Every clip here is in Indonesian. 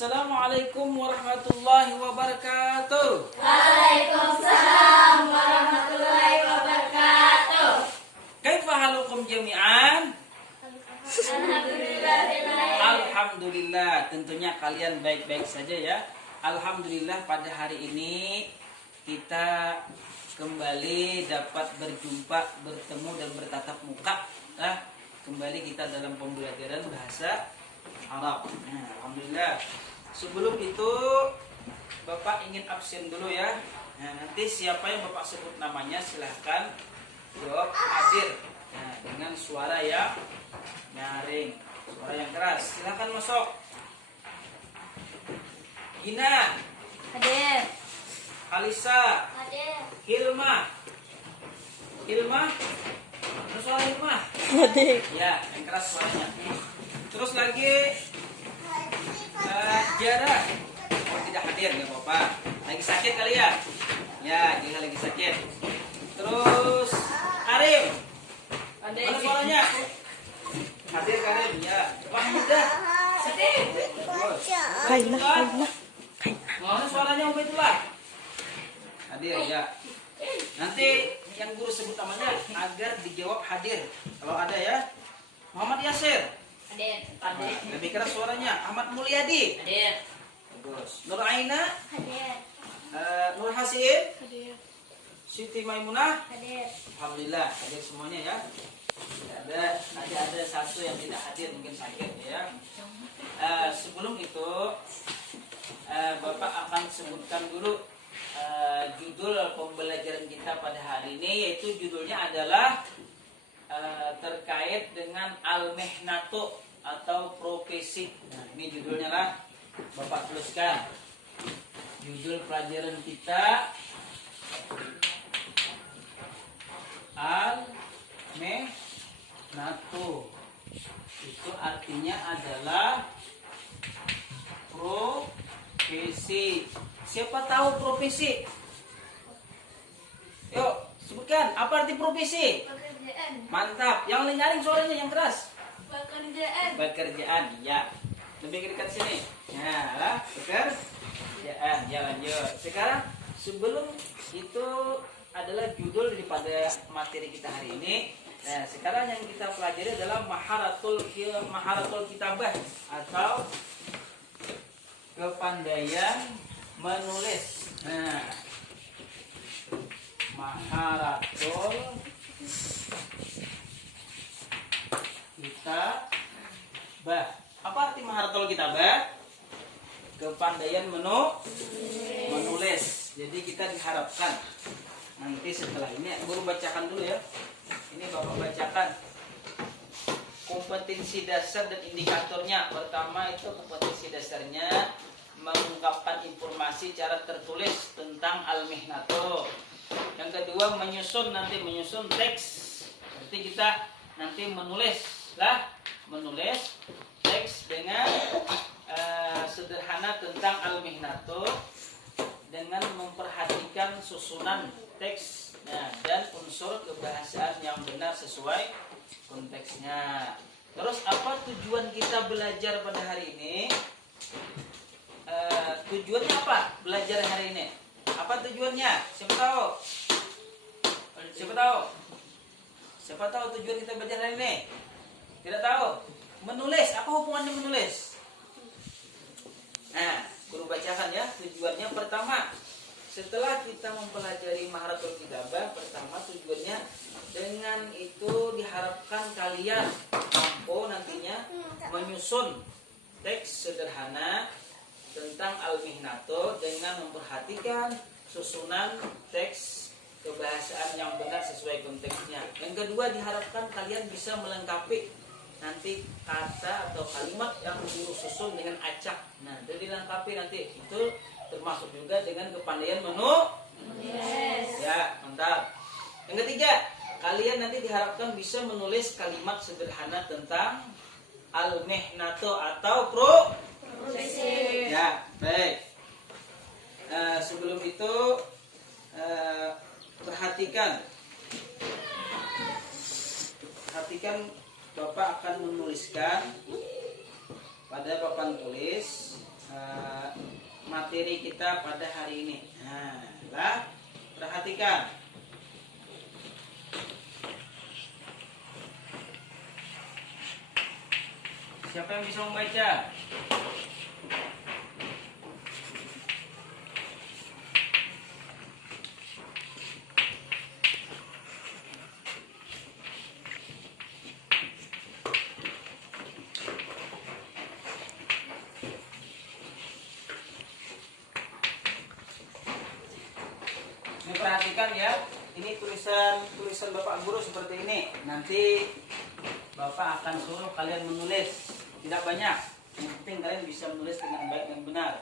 Assalamualaikum warahmatullahi wabarakatuh. Waalaikumsalam warahmatullahi wabarakatuh. Kaifa halukum jami'an? Alhamdulillah. Alhamdulillah, tentunya kalian baik-baik saja ya. Alhamdulillah pada hari ini kita kembali dapat berjumpa, bertemu dan bertatap muka. Kembali kita dalam pembelajaran bahasa Arab. Alhamdulillah. Sebelum itu Bapak ingin absen dulu ya. Nanti siapa yang Bapak sebut namanya silahkan jawab hadir. Dengan suara yang nyaring, suara yang keras. Silahkan masuk. Gina, Hadir. Alisa, Hadir. Hilma. Hilma? Ada suara Hilma? Ya, yang keras suaranya. Terus lagi Jara. Oh, tidak hadir, nggak apa-apa. Lagi sakit kali ya? Ya, dia lagi sakit. Terus Karim. Mana suaranya? Hadir Karim, ya. Mahmudah. Kaina. Mana suaranya Ubaidullah? Hadir, ya. Nanti yang guru sebut namanya agar dijawab hadir. Kalau ada ya. Muhammad Yasir. Hadir. Lebih keras suaranya. Ahmad Mulyadi. Hadir. Bagus. Nur Aina. Hadir. Nur Hasin. Hadir. Siti Maimunah. Hadir. Alhamdulillah hadir semuanya ya. Ada satu yang tidak hadir mungkin sakit ya. Sebelum itu Bapak akan sebutkan dulu judul pembelajaran kita pada hari ini, yaitu judulnya adalah terkait dengan al-mihnatu atau profesi. Nah, ini judulnya lah. Bapak tuliskan. Judul pelajaran kita al-mihnatu. Itu artinya adalah profesi. Siapa tahu profesi? Yuk, sebutkan apa arti profesi? Pekerjaan. Mantap. Yang nyaring suaranya yang keras. Pekerjaan. Pekerjaan, ya. Lebih dekat sini. Nah, pekerjaan. Ya, lanjut. Sekarang sebelum itu adalah judul daripada materi kita hari ini. Nah, sekarang yang kita pelajari adalah maharatul kitabah atau kepandaian menulis. Nah, maharatul kitabah. Apa arti maharatul kitabah? Kepandaian menulis. Jadi kita diharapkan nanti setelah ini guru bacakan dulu ya. Ini Bapak bacakan kompetensi dasar dan indikatornya. Pertama itu kompetensi dasarnya mengungkapkan informasi cara tertulis tentang al-mihnatu. Yang kedua menyusun teks. Berarti kita nanti menulis teks dengan sederhana tentang al-mihnatu dengan memperhatikan susunan teks dan unsur kebahasaan yang benar sesuai konteksnya. Terus apa tujuan kita belajar pada hari ini? Tujuannya apa belajar hari ini? Apa tujuannya? Siapa tahu tujuan kita belajar hari ini? Tidak tahu? Menulis. Apa hubungannya menulis? Nah, guru bacakan ya. Tujuannya pertama, setelah kita mempelajari maharatul kitabah, pertama tujuannya dengan itu diharapkan kalian mampu nantinya menyusun teks sederhana tentang al-mihnatu dengan memperhatikan susunan teks kebahasaan yang benar sesuai konteksnya. Yang kedua diharapkan kalian bisa melengkapi nanti kata atau kalimat yang guru susun dengan acak. Nah, jadi dilengkapi nanti itu termasuk juga dengan kepandaian Yes. Ya, mantap. Yang ketiga, kalian nanti diharapkan bisa menulis kalimat sederhana tentang al-mihnatu atau Profesi. Ya, baik. Sebelum itu perhatikan Bapak akan menuliskan pada papan tulis materi kita pada hari ini. Nah, perhatikan. Siapa yang bisa membaca? Ini perhatikan ya. Ini tulisan Bapak Guru seperti ini. Nanti Bapak akan suruh kalian menulis. Tidak banyak. Yang penting kalian bisa menulis dengan baik dan benar.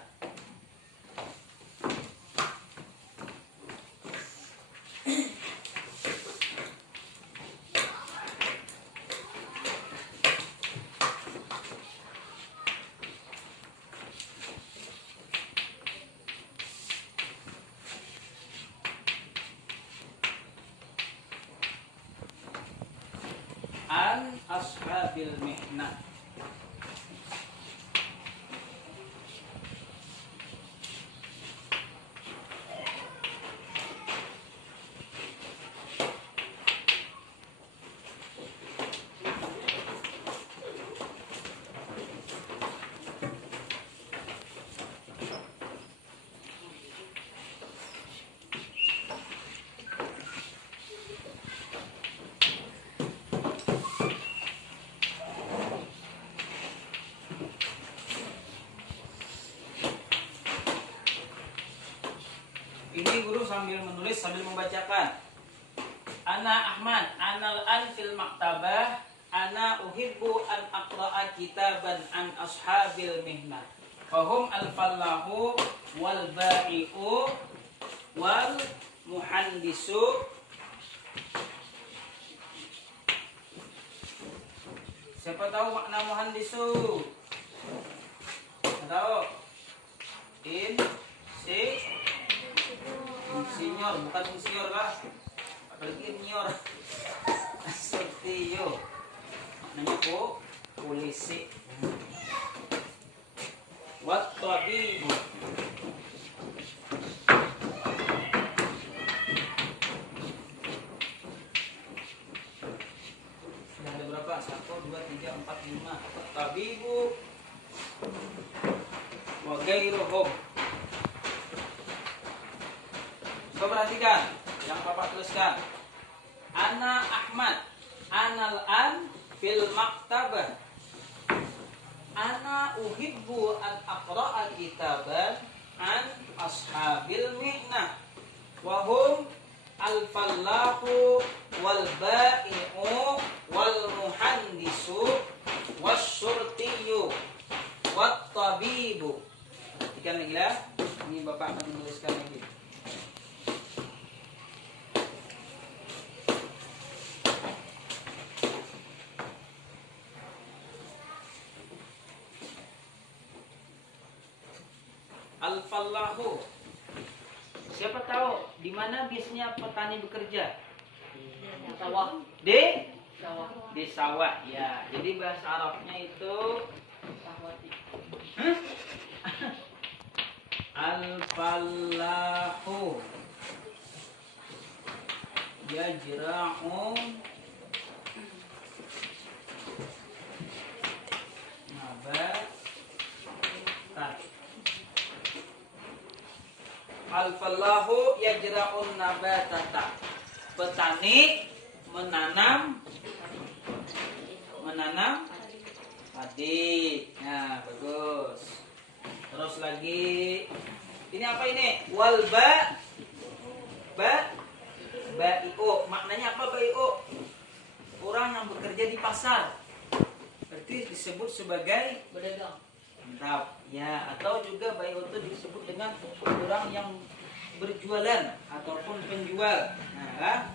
An ashabil mihnah. Ini guru sambil menulis sambil membacakan. Ana Ahmad, anal an fil maktabah, ana uhibbu an aqra'a kitaban an ashabil mihnah. Fahum al-fallahu wal ba'i'u wal muhandisu. Siapa tahu makna muhandisu? Tahu? Insinyur, bukan insinyur lah. Apalagi insinyur. Seperti yo. Maknanya polisi. Wat tabibu. Sudah ada berapa? 1, 2, 3, 4, 5. Tabibu wa ghairuhum. Coba perhatikan yang Bapak tuliskan. Ana Ahmad, anal an fil maktabah. Ana uhibbu an aqra'a kitaban an ashabil mihnah. Wahum al-fallahu wal ba'i'u wal muhandisu wasyurtiyu wat tabibu. Perhatikan lagi ya. Ini Bapak akan menuliskan lagi. Al-fallahu. Siapa tahu di mana biasanya petani bekerja? Sawah. Di Sawah. di sawah. Ya, jadi bahasa Arabnya itu al-fallahu yajra'u nabatan. Al-fallahu yajra'un nabatata. Petani menanam padi. Nah, bagus. Terus lagi ini apa ini? Wal ba'i'u. Maknanya apa ba'i'u? Orang yang bekerja di pasar. Berarti disebut sebagai Berdagang. mantap. Ya, atau juga ba'i'u itu disebut dengan orang yang berjualan ataupun penjual. Nah,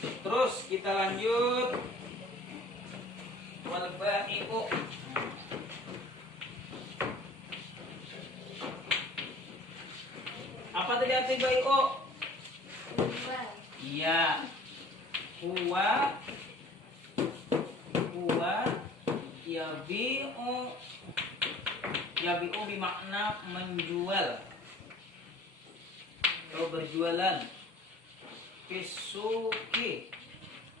terus kita lanjut. Wal ba'i'u. Apa tadi arti ba'i'u? Iya. Huwa Yabi'u. Yabi'u bermakna menjual atau berjualan. Fisuki.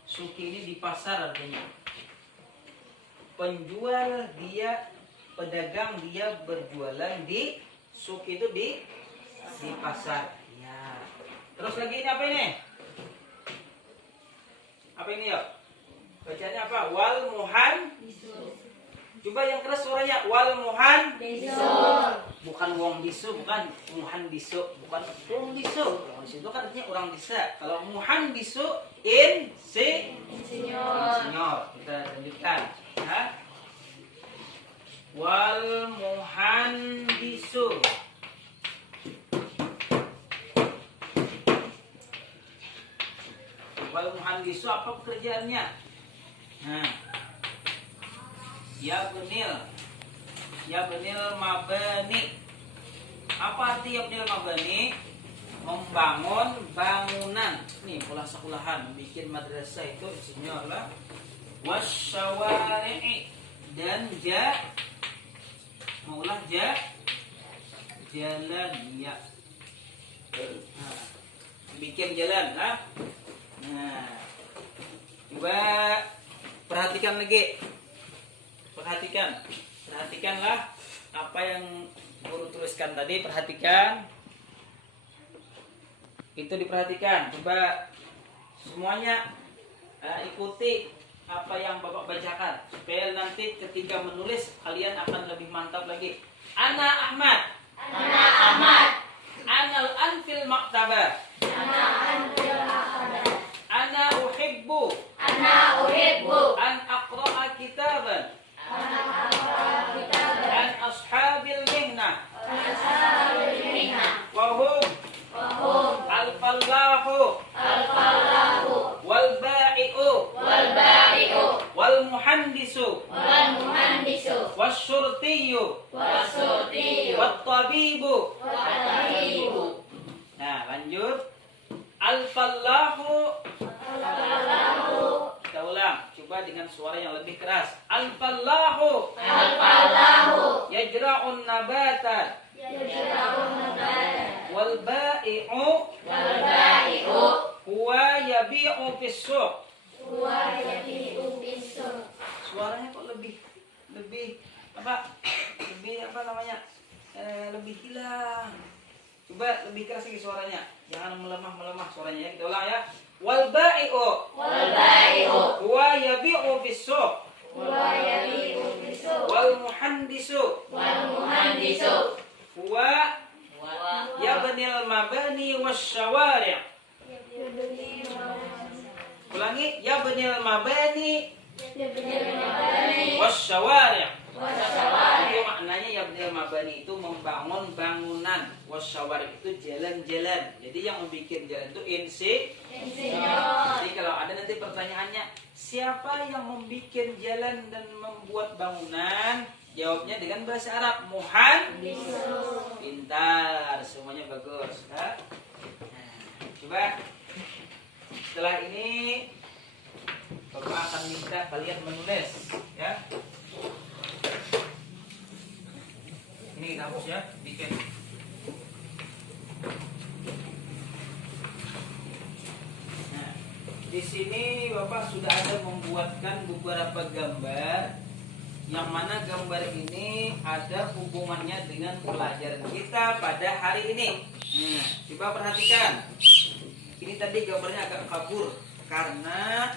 Suki ini di pasar artinya. Penjual dia, pedagang dia berjualan di suki itu di pasar. Ya. Terus lagi ini apa ini? Apa ini ya? Bacanya apa? Wal muhan. Coba yang keras suaranya. Wal muhan. Bukan wong bisu, bukan muhan bisu, bukan wong bisu. Wong bisu itu kan artinya orang bisa. Kalau muhan bisu insinyur. Kita lanjutkan. Ya. Wal muhan bisu. Wal muhandisu apa pekerjaannya? Nah, ya benil mabani. Apa arti ya benil mabani? Membangun bangunan. Nih pola sekolahan, bikin madrasah itu insinyur lah. Wasyawari'i dan jalan ya. Nah, bikin jalan lah. Nah, coba perhatikan lagi. Perhatikanlah apa yang guru tuliskan tadi. Perhatikan. Itu diperhatikan. Coba semuanya ikuti apa yang Bapak bacakan supaya nanti ketika menulis kalian akan lebih mantap lagi. Ana Ahmad. Anal anfil maktabah. Ana uhibbu an aqra'a kitaban an ashabil mihnah wa hum al-fallahu wal ba'i'u wal muhandisu wasyurtiyyu wat tabibu. Nah, lanjut. Al-fallahu. Kita ulang, coba dengan suara yang lebih keras. Al-fallahu yajra'un nabata wal ba'i'u huwa yabi'u fis suq. Suaranya kok lebih apa namanya? Lebih hilang. Coba lebih keras lagi suaranya. Jangan melemah suaranya ya. Kita ulang ya. Wal ba'i'u huwa yabi'u fis suq. Wal muhandisu huwa yabnil mabani wasyawari'. Ulangi. Yabnil mabani wasyawari'. Itu maknanya yabnil mabani itu membangun bangunan, wasyawari itu jalan-jalan. Jadi yang membuat jalan itu insinyur. Jadi kalau ada nanti pertanyaannya, siapa yang membuat jalan dan membuat bangunan? Jawabnya dengan bahasa Arab, muhandisu. Pintar, semuanya bagus. Nah, coba setelah ini Bapak akan minta kalian menulis, ya. Ini kamus ya, bikin. Nah, di sini Bapak sudah ada membuatkan beberapa gambar, yang mana gambar ini ada hubungannya dengan pelajaran kita pada hari ini. Nah, coba perhatikan. Ini tadi gambarnya agak kabur karena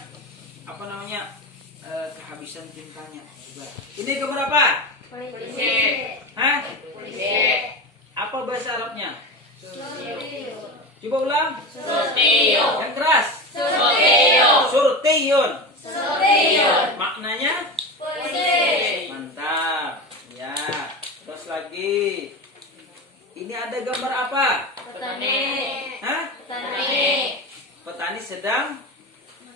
apa namanya? Kehabisan tintanya. Coba. Ini gambar apa? Polisi. Hah? Apa bahasa Arabnya? Coba ulang. Surtiyun. Yang keras. Surtiyun. Maknanya? Polisi. Mantap. Ya. Terus lagi. Ini ada gambar apa? Petani. Hah? Petani sedang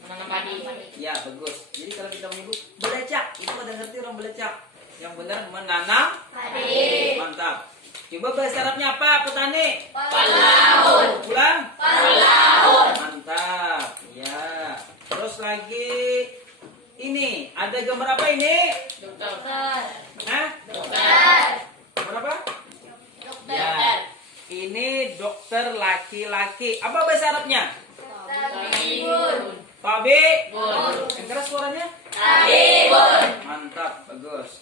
Menanam padi. ya, bagus. Jadi kalau kita menyebut belecak, itu ada ngerti orang belecak. Yang benar menanam Padi. Mantap. Coba bahasa Arabnya apa petani? Falahun. Ulang. Falahun. Mantap. Ya. Terus lagi Ini ada gambar apa ini? Dokter. Hah? Dokter. Berapa? Dokter. Ya. Ini dokter laki-laki. Apa bahasa Arabnya? Tabibun. Tabibun. Yang keras suaranya? Tabibun. Mantap, bagus.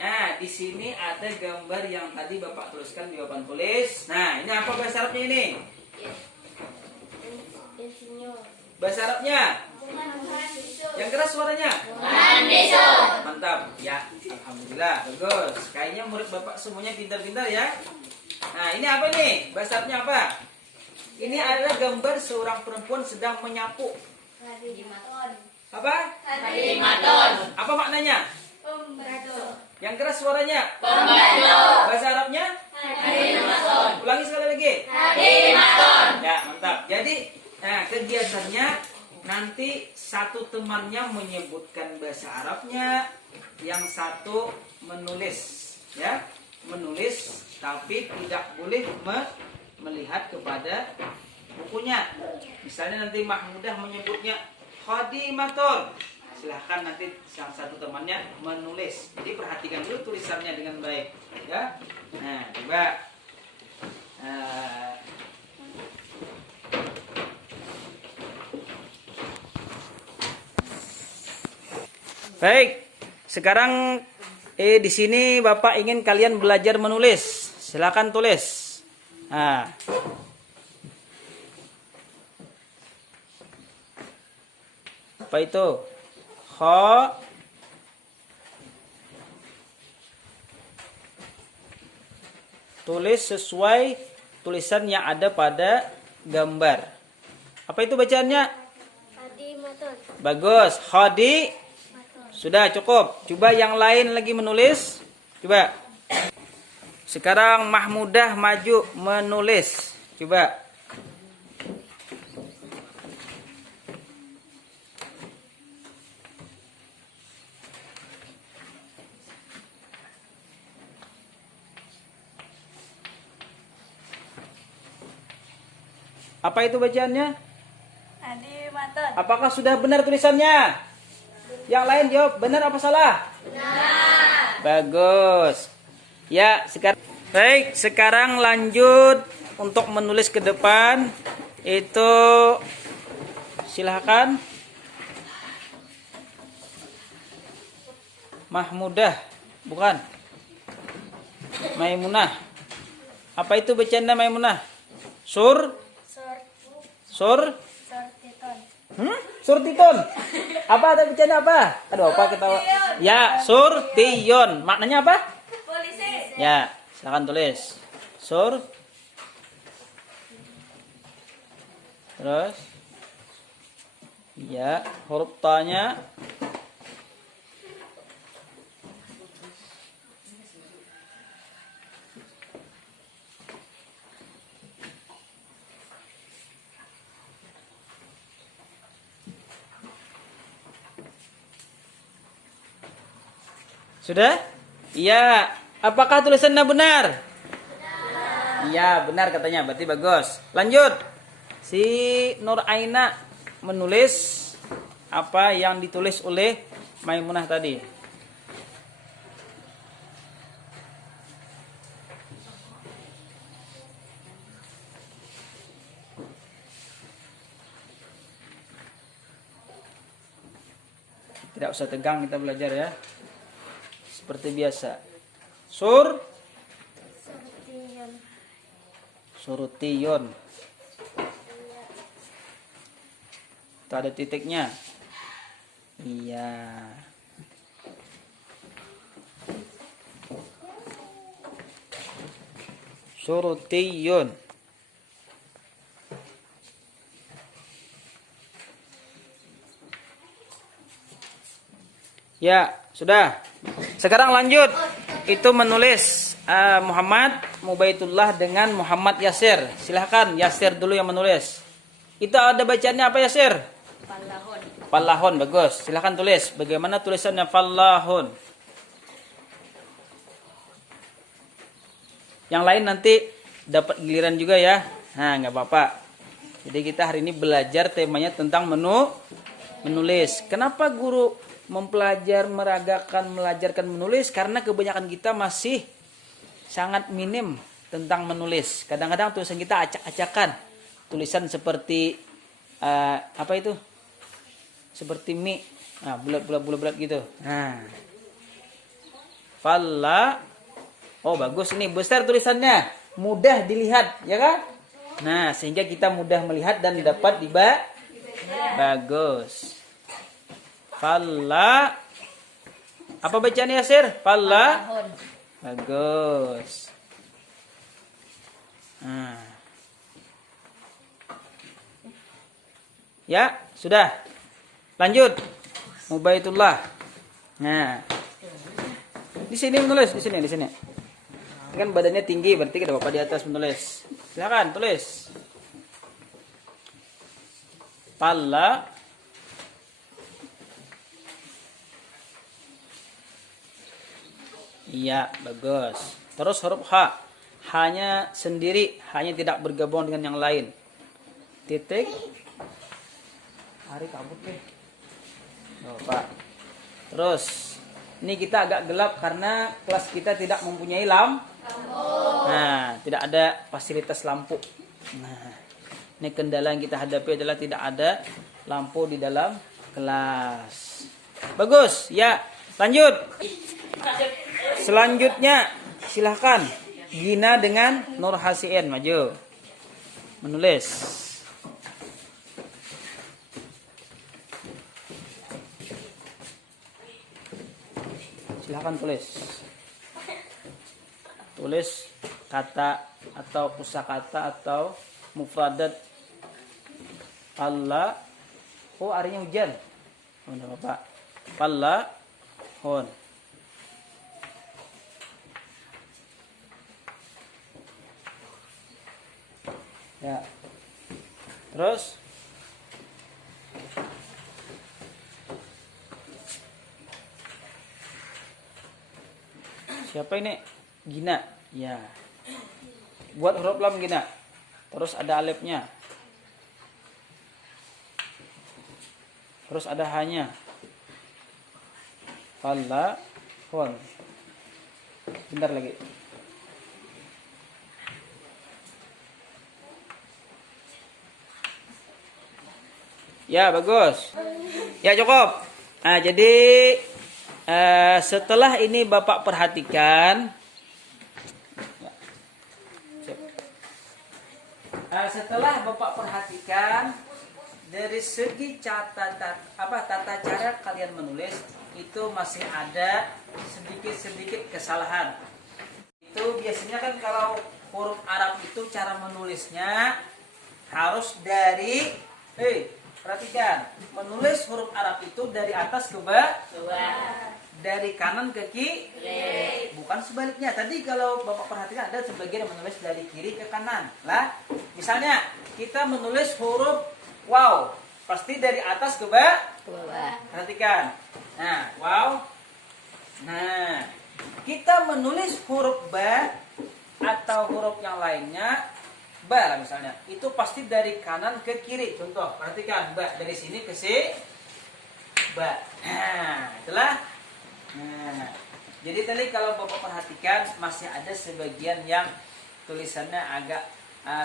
Nah, di sini ada gambar yang tadi Bapak tuliskan di papan tulis. Nah, ini apa bahasa Arabnya ini? Insinyur. Bahasa Arabnya? Yang keras suaranya? Muhandisun. Mantap. Ya, alhamdulillah. Bagus. Kayaknya murid Bapak semuanya pintar-pintar ya. Nah, ini apa nih? Bahasa Arabnya apa? Ini adalah gambar seorang perempuan sedang menyapu. Apa? Hadimatun. Apa maknanya? Yang keras suaranya? Pembantu. Bahasa Arabnya? Hadimatun. Ulangi sekali lagi. Hadimatun. Ya, mantap. Jadi, nah kegiatannya nanti satu temannya menyebutkan bahasa Arabnya, yang satu menulis, ya, menulis, tapi tidak boleh melihat kepada bukunya. Misalnya nanti Mahmudah menyebutnya khadimatun, silahkan nanti yang satu temannya menulis. Jadi perhatikan dulu tulisannya dengan baik, ya. Nah, coba. Baik, sekarang di sini Bapak ingin kalian belajar menulis. Silakan tulis. Nah. Apa itu? Kha. Tulis sesuai tulisan yang ada pada gambar. Apa itu bacaannya? Hadimatun. Bagus. Khadi. Sudah cukup. Coba yang lain lagi menulis. Coba. Sekarang Mahmudah maju menulis. Coba. Apa itu bacaannya? Hadimatun. Apakah sudah benar tulisannya? Yang lain jawab benar apa salah? Benar. Bagus. Ya, sekarang baik, sekarang lanjut untuk menulis ke depan. Itu silahkan Mahmudah, bukan Maimunah. Apa itu bacaannya Maimunah? Sur. Sortiton. Surtiton. Apa ada bercanda apa? Aduh, apa kita? Ya, surtion. Maknanya apa? Polisi. Ya, silakan tulis. Sur. Terus. Ya, huruf ta-nya. Sudah? Iya. Apakah tulisannya benar? Iya, benar katanya. Berarti bagus. Lanjut. Si Nur Aina menulis apa yang ditulis oleh Maimunah tadi. Tidak usah tegang, kita belajar ya. Seperti biasa. Sortiyon. Surutiyon. Itu ada titiknya. Iya. Surutiyon. Ya, sudah. Sekarang lanjut. Itu menulis Muhammad Mubaitullah dengan Muhammad Yasir. Silahkan Yasir dulu yang menulis. Itu ada bacaannya apa Yasir? Fallahun. Fallahun, bagus. Silahkan tulis. Bagaimana tulisannya Fallahun? Yang lain nanti dapat giliran juga ya. Nah, nggak apa-apa. Jadi kita hari ini belajar temanya tentang menulis. Kenapa guru melajarkan menulis karena kebanyakan kita masih sangat minim tentang menulis. Kadang-kadang tulisan kita acak-acakan. Tulisan seperti apa itu? Seperti mie. Nah, bulat gitu. Nah. Falla. Oh, bagus ini besar tulisannya. Mudah dilihat, ya kan? Nah, sehingga kita mudah melihat dan dapat bagus. Falla. Apa bacaannya, Yasir? Falla. Lahun. Bagus. Nah. Ya, sudah. Lanjut. Mubaitullah. Nah. Di sini menulis, di sini. Kan badannya tinggi, berarti kita bapak di atas menulis. Silakan tulis. Palla. Iya, bagus. Terus huruf H. Hanya sendiri, hanya tidak bergabung dengan yang lain. Titik. Hari kabut deh. Bapak. Terus, ini kita agak gelap karena kelas kita tidak mempunyai lampu. Nah, tidak ada fasilitas lampu. Nah, ini kendala yang kita hadapi adalah tidak ada lampu di dalam kelas. Bagus, ya. Lanjut. Selanjutnya, silahkan Gina dengan Nur Hasien maju menulis. Silahkan tulis kata atau kosakata atau mufradat. Allah. Oh, harinya hujan. Oh, enggak apa-apa. Allah hon. Ya. Terus siapa ini? Gina. Ya. Buat huruf lam Gina. Terus ada alifnya. Terus ada hanya. Falla hon. Bentar lagi. Ya, bagus. Ya, cukup. Nah, jadi setelah ini Bapak perhatikan. Setelah Bapak perhatikan dari segi tata cara kalian menulis itu masih ada sedikit kesalahan. Itu biasanya kan kalau huruf Arab itu cara menulisnya harus dari perhatikan, menulis huruf Arab itu dari atas ke bawah, dari kanan ke kiri, bukan sebaliknya. Tadi kalau Bapak perhatikan ada sebagian yang menulis dari kiri ke kanan. Lah, misalnya kita menulis huruf waw, pasti dari atas ke bawah. Perhatikan. Nah, waw. Nah, kita menulis huruf ba atau huruf yang lainnya ba misalnya, itu pasti dari kanan ke kiri. Contoh, perhatikan, ba dari sini ke sini, ba. Nah, itulah. Nah, jadi tadi kalau Bapak perhatikan masih ada sebagian yang tulisannya agak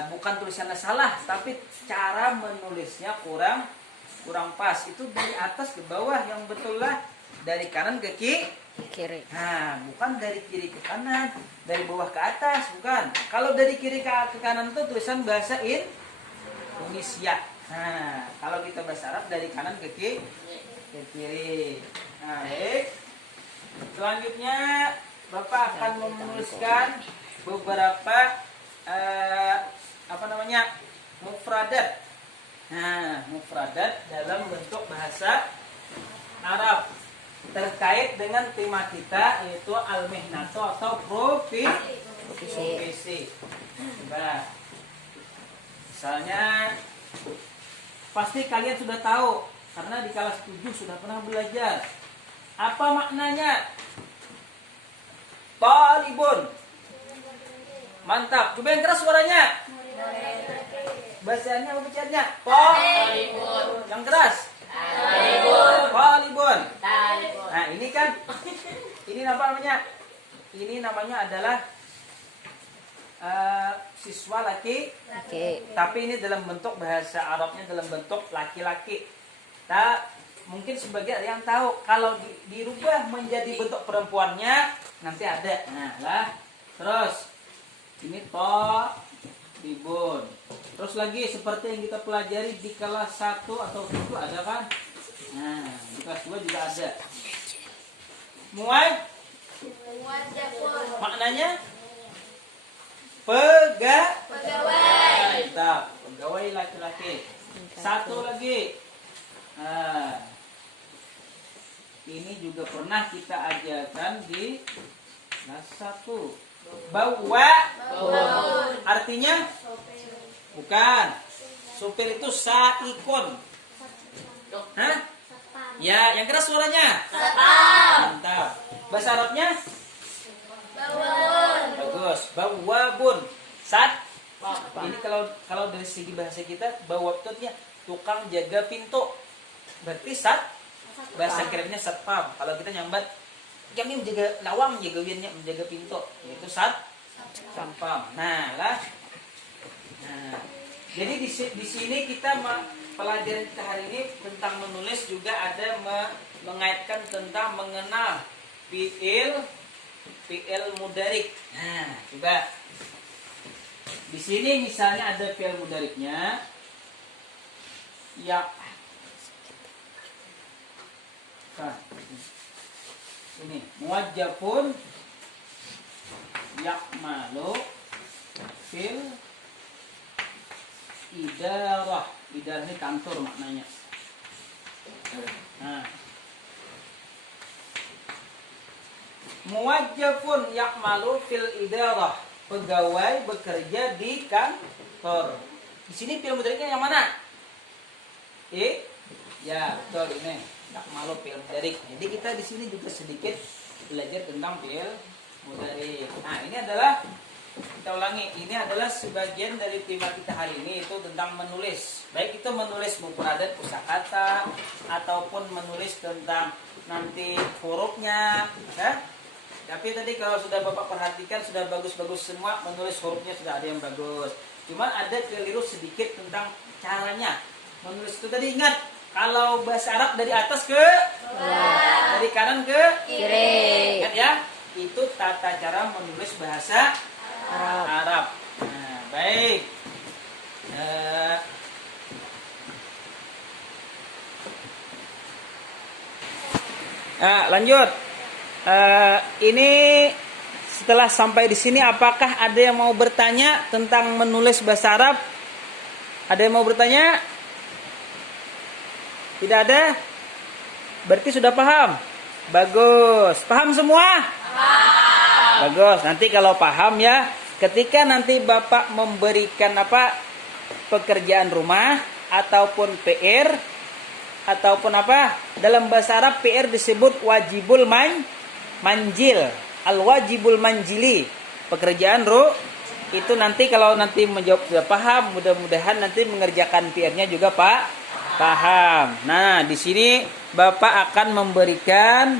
bukan tulisannya salah, tapi cara menulisnya kurang pas. Itu dari atas ke bawah yang betul lah, dari kanan ke kiri. Nah, bukan dari kiri ke kanan, dari bawah ke atas, bukan. Kalau dari kiri ke kanan itu tulisan bahasa Indonesia. Nah, kalau kita bahasa Arab dari kanan ke kiri. Nah, baik. Selanjutnya Bapak akan menuliskan beberapa mufradat. Nah, mufradat dalam bentuk bahasa Arab terkait dengan tema kita, yaitu al-mihnatu atau profesi. Nah, misalnya pasti kalian sudah tahu karena di kelas 7 sudah pernah belajar. Apa maknanya? Talibun. Mantap. Coba yang keras suaranya. Bacanya apa bacaannya? Talibun. Yang keras. Talibun. siapa namanya? Ini namanya adalah siswa laki. Oke. Tapi ini dalam bentuk bahasa Arabnya dalam bentuk laki-laki. Nah, mungkin sebagian ada yang tahu kalau dirubah menjadi bentuk perempuannya nanti ada. Nah, lah. Terus ini ribun. Terus lagi seperti yang kita pelajari di kelas 1 atau 7 ada kan? Nah, di kelas 2 juga ada. Maknanya Pegawai. Mantap. Pegawai laki-laki. Satu lagi. Nah, ini juga pernah kita ajarkan di kelas 1. Bawa. Artinya bukan. Supir itu saikon. Hah? Ya, yang keras suaranya. Mantap. Bahasa Arabnya? Bagus. Bawabun. Ini kalau dari segi bahasa kita, bawab itu artinya tukang jaga pintu. Berarti bahasa kerennya satpam. Kalau kita nyambat, kami menjaga lawang, menjaga pintu. Itu satpam. Nah, lah. Nah, jadi di sini kita pelajaran kita hari ini tentang menulis juga ada mengaitkan tentang mengenal fiil mudharik. Nah, coba di sini misalnya ada fiil mudhariknya ya. Nah, ini muwajjafun ya'malu fil idarah. Idarah ini kantor maknanya. Nah, muwajjafun ya'malu fil idarah. Pegawai bekerja di kantor. Di sini fiil mudhariknya yang mana? Ya, betul ini. Ya'malu fiil mudharik. Jadi kita di sini juga sedikit belajar tentang fiil mudharik. Nah, ini adalah kita ulangi. Ini adalah sebagian dari tema kita hari ini itu tentang menulis. Baik itu menulis mufradat kosakata ataupun menulis tentang nanti hurufnya, ya. Tapi tadi kalau sudah Bapak perhatikan sudah bagus-bagus semua, menulis hurufnya sudah ada yang bagus. Cuman ada keliru sedikit tentang caranya. Menulis itu tadi ingat, kalau bahasa Arab dari atas ke bawah, dari kanan ke Kiri. ingat ya, itu tata cara menulis bahasa Arab. Nah, baik. Lanjut. Ini setelah sampai di sini, apakah ada yang mau bertanya tentang menulis bahasa Arab? Ada yang mau bertanya? Tidak ada? Berarti sudah paham? Bagus. Paham semua? Bagus. Nanti kalau paham ya, ketika nanti Bapak memberikan pekerjaan rumah ataupun PR ataupun dalam bahasa Arab PR disebut wajibul manjil, al-wajibul manjili, pekerjaan itu nanti kalau nanti menjawab sudah paham, mudah-mudahan nanti mengerjakan PR-nya juga paham. Nah, di sini Bapak akan memberikan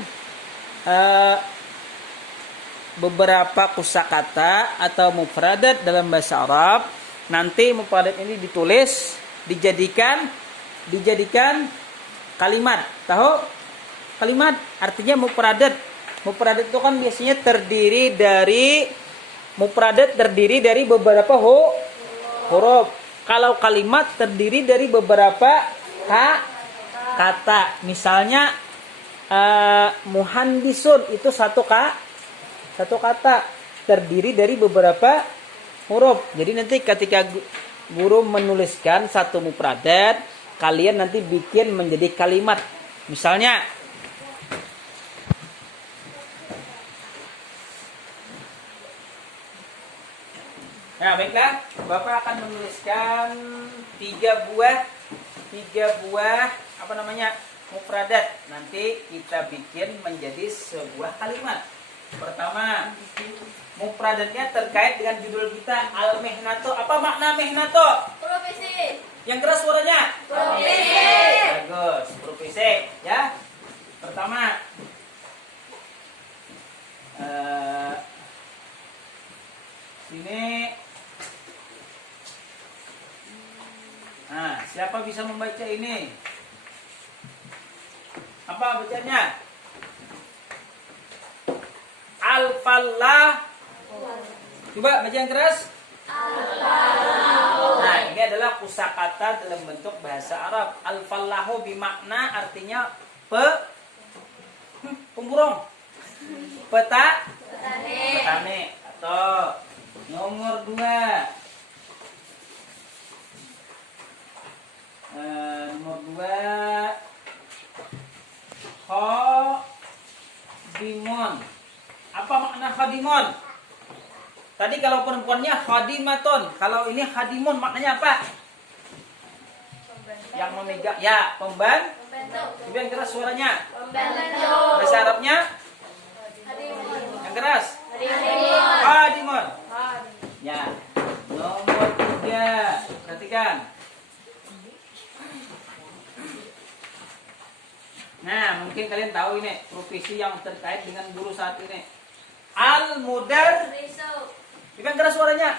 beberapa kosakata atau mufradat dalam bahasa Arab. Nanti mufradat ini ditulis, dijadikan kalimat. Tahu? Kalimat artinya mufradat. Mufradat itu kan biasanya terdiri dari beberapa huruf. Kalau kalimat terdiri dari beberapa kata. Misalnya muhandisun itu satu kata terdiri dari beberapa huruf. Jadi nanti ketika guru menuliskan satu mufradat, kalian nanti bikin menjadi kalimat. Misalnya nah, baiklah, Bapak akan menuliskan tiga buah mufradat. Nanti kita bikin menjadi sebuah kalimat. Pertama, mufradatnya terkait dengan judul kita al-mihnato. Apa makna mihnato? Profesi. Yang keras suaranya. Profesi. Bagus, profesi ya. Pertama, bisa membaca ini? Apa bacanya? Al-falah. Coba baca yang keras. Nah, ini adalah kosakata dalam bentuk bahasa Arab. Al-falahu bimakna artinya pemburung. Petani. Atau nomor 2. Nomor 2. Khadimon. Apa makna khadimon? Tadi kalau perempuannya khadimaton, kalau ini khadimun maknanya apa? Yang memegang, ya, Membantu. Coba yang keras suaranya. Membantu. Bahasa Arabnya yang keras. Khadimun. Ya. Nomor 3. Perhatikan. Nah, mungkin kalian tahu ini profesi yang terkait dengan guru saat ini. Al-mudar. Coba keras suaranya.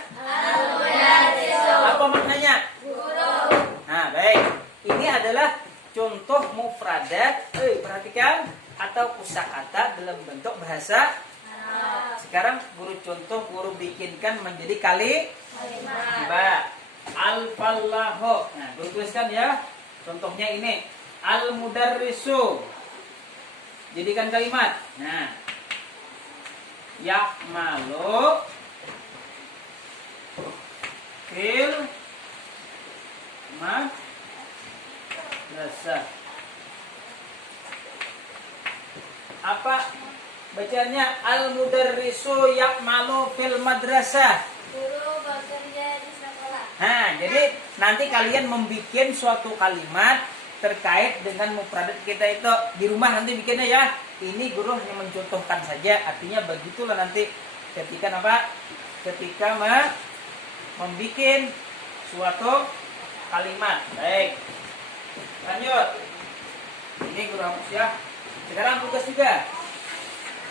Apa maknanya? Guru. Nah, baik. Ini adalah contoh mufradat. Perhatikan, atau kosakata dalam bentuk bahasa. Sekarang guru bikinkan menjadi kalimat. Al-fallahu. Nah, guru tuliskan ya. Contohnya ini. Al-mudarrisu. Jadikan kalimat. Nah. Ya'malu fil madrasah. Apa bacanya? Al-mudarrisu ya'malu fil madrasah. Guru bekerja di sekolah. Nah, jadi nanti kalian membuat suatu kalimat terkait dengan mufradat kita itu di rumah nanti bikinnya ya. Ini guru hanya mencontohkan saja, artinya begitulah nanti ketika apa? Ketika membuat suatu kalimat. Baik. Lanjut. Ini guru hapus ya. Sekarang tugas juga.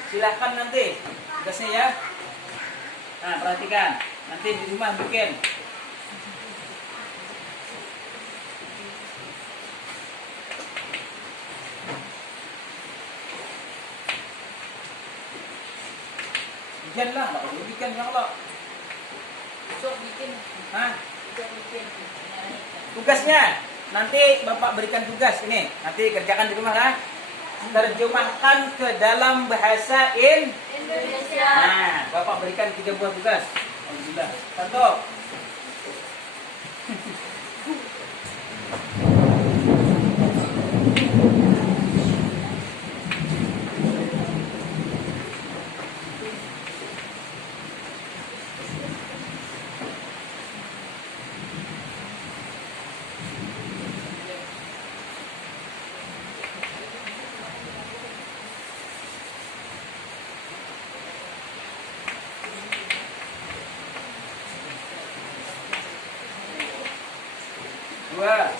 Silahkan nanti tugasnya ya. Nah, perhatikan. Nanti di rumah bikin. Bikin lah, nggak boleh bikin ya Allah. Besok bikin. Hah? Bikin. Tugasnya nanti Bapak berikan tugas ini. Nanti kerjakan di rumah lah. Terjemahkan ke dalam bahasa Indonesia. Nah, Bapak berikan 3 buah tugas. Alhamdulillah. Contoh. Dua.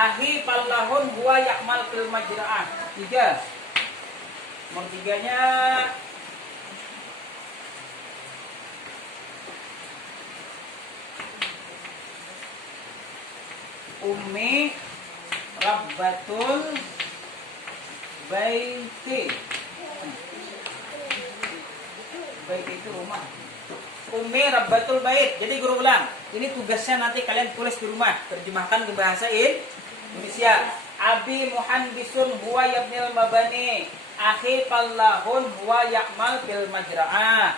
Ahi pallahun huwa yakmal fil majra'ah. 3. Nomor 3-nya Ummi Rabbatul Baiti. Baiti itu rumah. Ummi Rabbatul Bait. Jadi guru ulang. Ini tugasnya nanti kalian tulis di rumah. Terjemahkan ke bahasa Indonesia. Abi muhandisun huwa yabnil mabani. Akhi pallahun huwa ya'mal fil majra'ah.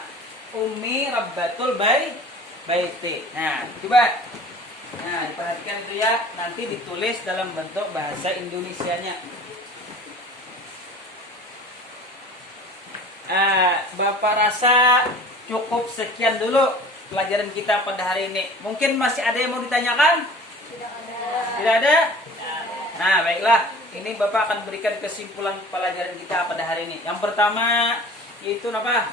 Ummi Rabbatul Baiti. Nah, coba. Nah, diperhatikan itu ya. Nanti ditulis dalam bentuk bahasa Indonesianya. Bapak rasa cukup sekian dulu pelajaran kita pada hari ini. Mungkin masih ada yang mau ditanyakan? Tidak ada. Tidak ada? Nah, baiklah. ini Bapak akan berikan kesimpulan pelajaran kita pada hari ini. Yang pertama yaitu apa?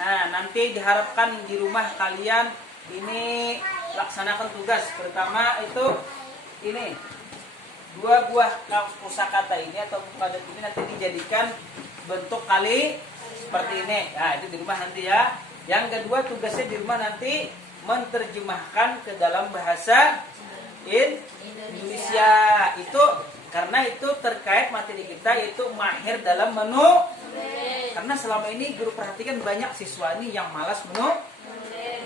Nah, nanti diharapkan di rumah kalian ini laksanakan tugas. Pertama itu ini 2 buah kosakata ini atau padat ini nanti dijadikan bentuk kali seperti ini. Nah, itu di rumah nanti ya. Yang kedua tugasnya di rumah nanti menerjemahkan ke dalam bahasa Indonesia. Itu karena itu terkait materi kita yaitu mahir dalam menu. Karena selama ini guru perhatikan banyak siswa ini yang malas menu.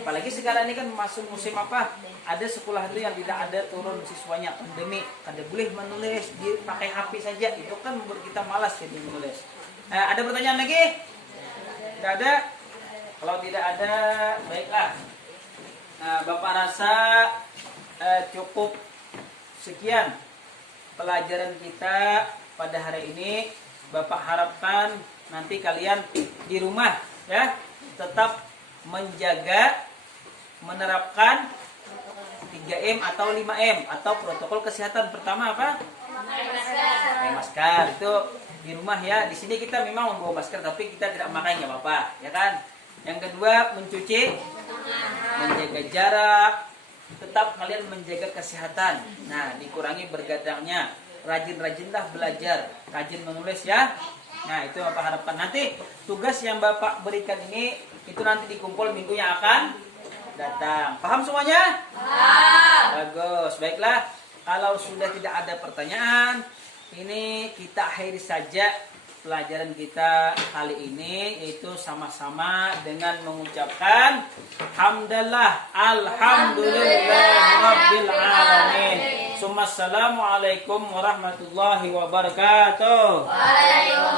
Apalagi sekarang ini kan masuk musim apa? Ada sekolah itu yang tidak ada turun siswanya pandemi. Kada boleh menulis, dipakai HP saja. Itu kan membuat kita malas jadi menulis. Ada pertanyaan lagi? Tidak ada? Kalau tidak ada, baiklah. Bapak rasa cukup sekian pelajaran kita pada hari ini. Bapak harapkan nanti kalian di rumah ya tetap menjaga, menerapkan 3M atau 5M atau protokol kesehatan. Pertama apa? Pakai masker. Itu di rumah ya. Di sini kita memang membawa masker tapi kita tidak memakai, nggak apa-apa, ya kan? Yang kedua mencuci, menjaga jarak, tetap kalian menjaga kesehatan. Nah, dikurangi bergadangnya. Rajin-rajinlah belajar, rajin menulis ya. Nah, itu Bapak harapkan. Nanti tugas yang Bapak berikan ini itu nanti dikumpul minggu yang akan datang. Paham semuanya? Paham. Bagus. Baiklah. Kalau sudah tidak ada pertanyaan, ini kita akhiri saja pelajaran kita kali ini, yaitu sama-sama dengan mengucapkan hamdalah alhamdulillahirabbil alamin. Assalamualaikum warahmatullahi wabarakatuh. Waalaikumsalam.